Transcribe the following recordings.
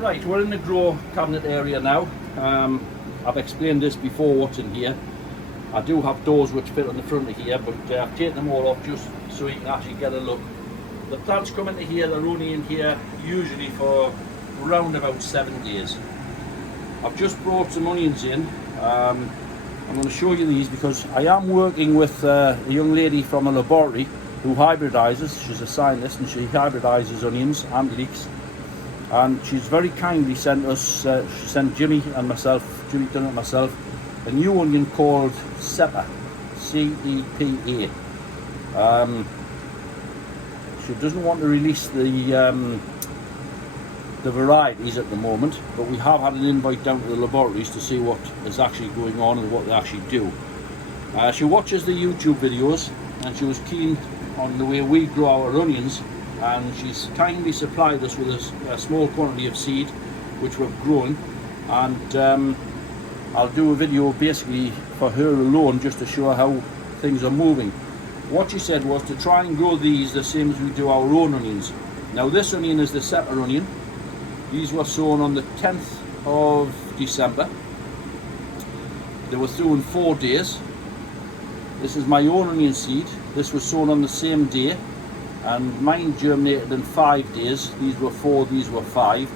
Right, we're in the grow cabinet area now. I've explained this before what's in here. I do have doors which fit on the front of here, but I've taken them all off just so you can actually get a look. The plants come into here, they're only in here usually for around about 7 days. I've just brought some onions in. I'm going to show you these because I am working with a young lady from a laboratory who hybridizes. She's a scientist and she hybridizes onions and leeks. And she's very kindly sent us, she sent Jimmy and myself, Jimmy done it myself, a new onion called Sepa, C-E-P-A. She doesn't want to release the varieties at the moment, but we have had an invite down to the laboratories to see what is actually going on and what they actually do. She watches the YouTube videos and she was keen on the way we grow our onions, and she's kindly supplied us with a small quantity of seed which we've grown, and I'll do a video basically for her alone just to show how things are moving. What she said was to try and grow these the same as we do our own onions. Now this onion is the Sepa onion. These were sown on the 10th of December. They were through in 4 days. This is my own onion seed. This was sown on the same day, and mine germinated in 5 days. These were 4, these were 5.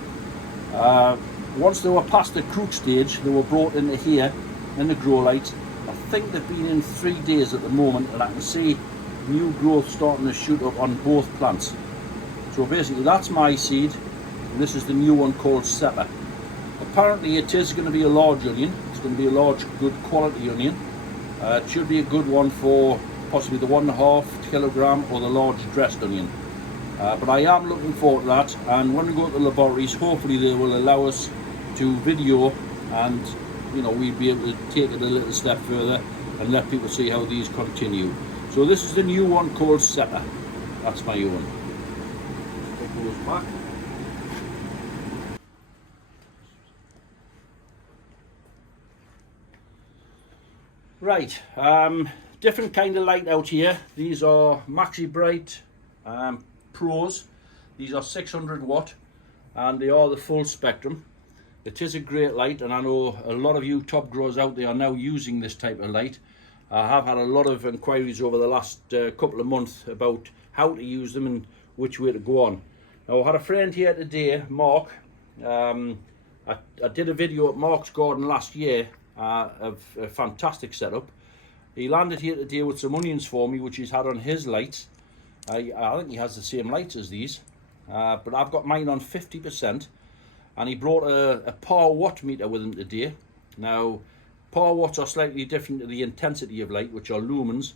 Once they were past the crook stage, they were brought into here in the grow light. I think they've been in 3 days at the moment, and I can see new growth starting to shoot up on both plants. So basically that's my seed, and this is the new one called Sepa. Apparently it is going to be a large onion. It's going to be a large, good quality onion. It should be a good one for possibly the 1.5 kilogram or the large dressed onion. But I am looking forward to that, and when we go to the laboratories, hopefully they will allow us to video, and you know, we'll be able to take it a little step further and let people see how these continue. So this is the new one called Sepa. That's my own. It goes back. Right, different kind of light out here. These are Maxi Bright Pros. These are 600 watt and they are the full spectrum. It is a great light, and I know a lot of you top growers out there are now using this type of light. I have had a lot of inquiries over the last couple of months about how to use them and which way to go on. Now I had a friend here today, Mark. I did a video at Mark's garden last year of a fantastic setup. He landed here today with some onions for me which he's had on his lights. I think he has the same lights as these, but I've got mine on 50%, and he brought a power watt meter with him today. Now power watts are slightly different to the intensity of light, which are lumens.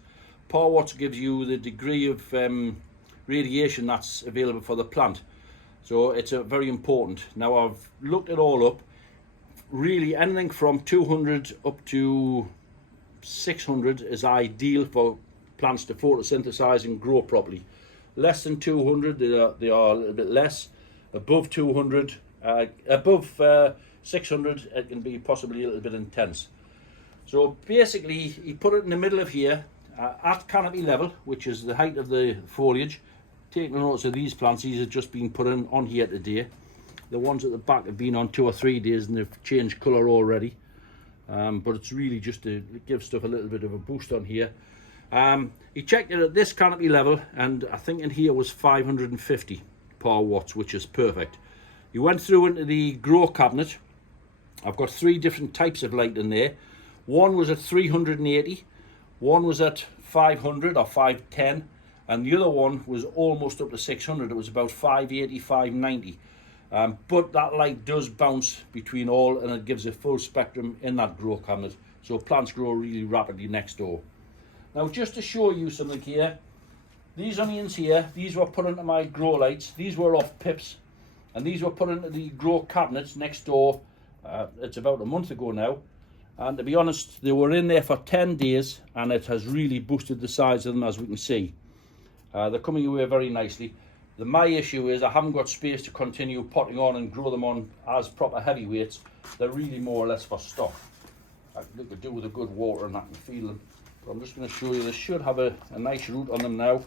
Power watts gives you the degree of radiation that's available for the plant, so it's very important. Now I've looked it all up. Really anything from 200 up to 600 is ideal for plants to photosynthesize and grow properly. Less than 200 they are a little bit less. Above 200, above 600 it can be possibly a little bit intense. So basically he put it in the middle of here at canopy level, which is the height of the foliage. Taking notice of these plants, these have just been put in on here today. The ones at the back have been on 2 or 3 days and they've changed colour already. But it's really just to give stuff a little bit of a boost on here. He checked it at this canopy level, and I think in here was 550 power watts, which is perfect. He went through into the grow cabinet. I've got 3 different types of light in there. One was at 380, one was at 500 or 510, and the other one was almost up to 600. It was about 580, 590. But that light does bounce between all, and it gives a full spectrum in that grow cabinet, so plants grow really rapidly next door. Now just to show you something here, these onions here, these were put into my grow lights. These were off pips, and these were put into the grow cabinets next door. It's about a month ago now, and to be honest they were in there for 10 days and it has really boosted the size of them, as we can see. They're coming away very nicely. My issue is I haven't got space to continue potting on and grow them on as proper heavyweights. They're really more or less for stock. I could do with a good water and I can feel them. But I'm just going to show you, they should have a nice root on them now.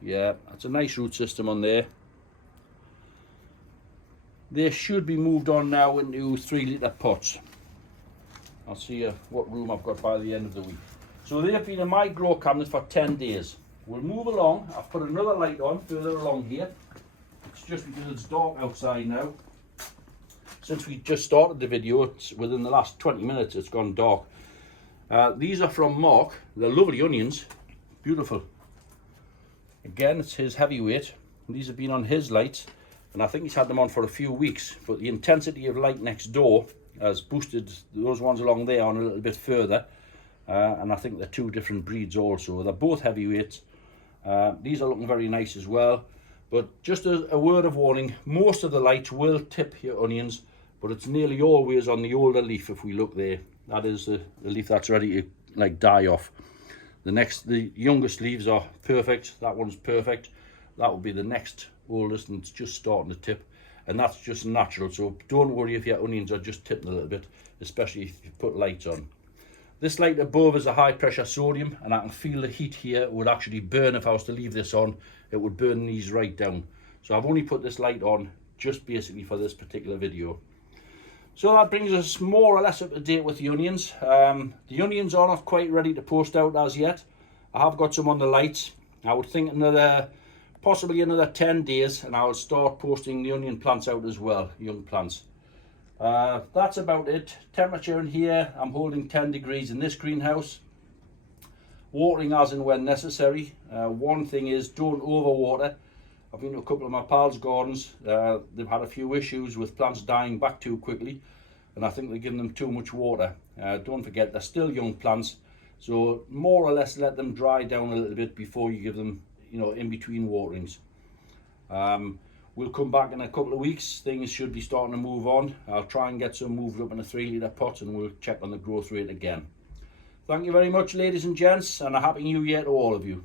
Yeah, that's a nice root system on there. they should be moved on now into 3-litre pots. I'll see what room I've got by the end of the week. So they've been in my grow cabinet for 10 days. We'll move along. I've put another light on further along here. It's just because it's dark outside now. Since we just started the video, it's within the last 20 minutes it's gone dark. These are from Mark. They're lovely onions, beautiful. Again, it's his heavyweight. These have been on his lights, and I think he's had them on for a few weeks, but the intensity of light next door has boosted those ones along there on a little bit further, and I think they're two different breeds also. They're both heavyweights. These are looking very nice as well, but just a word of warning, most of the light will tip your onions, but it's nearly always on the older leaf. If we look there, that is the leaf that's ready to like die off. The youngest leaves are perfect. That one's perfect. That will be the next oldest, and it's just starting to tip, and that's just natural. So don't worry if your onions are just tipping a little bit, especially if you put lights on. This light above is a high pressure sodium, and I can feel the heat here. It would actually burn if I was to leave this on. It would burn these right down. So I've only put this light on just basically for this particular video. So that brings us more or less up to date with the onions. The onions are not quite ready to post out as yet. I have got some on the lights. I would think possibly another 10 days, and I'll start posting the onion plants out as well, young plants. That's about it. Temperature in here, I'm holding 10 degrees in this greenhouse. Watering as and when necessary. One thing is, don't overwater. I've been to a couple of my pals' gardens. They've had a few issues with plants dying back too quickly, and I think they're giving them too much water. Don't forget, they're still young plants, so more or less let them dry down a little bit before you give them, in between waterings. We'll come back in a couple of weeks. Things should be starting to move on. I'll try and get some moved up in a 3-litre pot, and we'll check on the growth rate again. Thank you very much, ladies and gents, and a happy new year to all of you.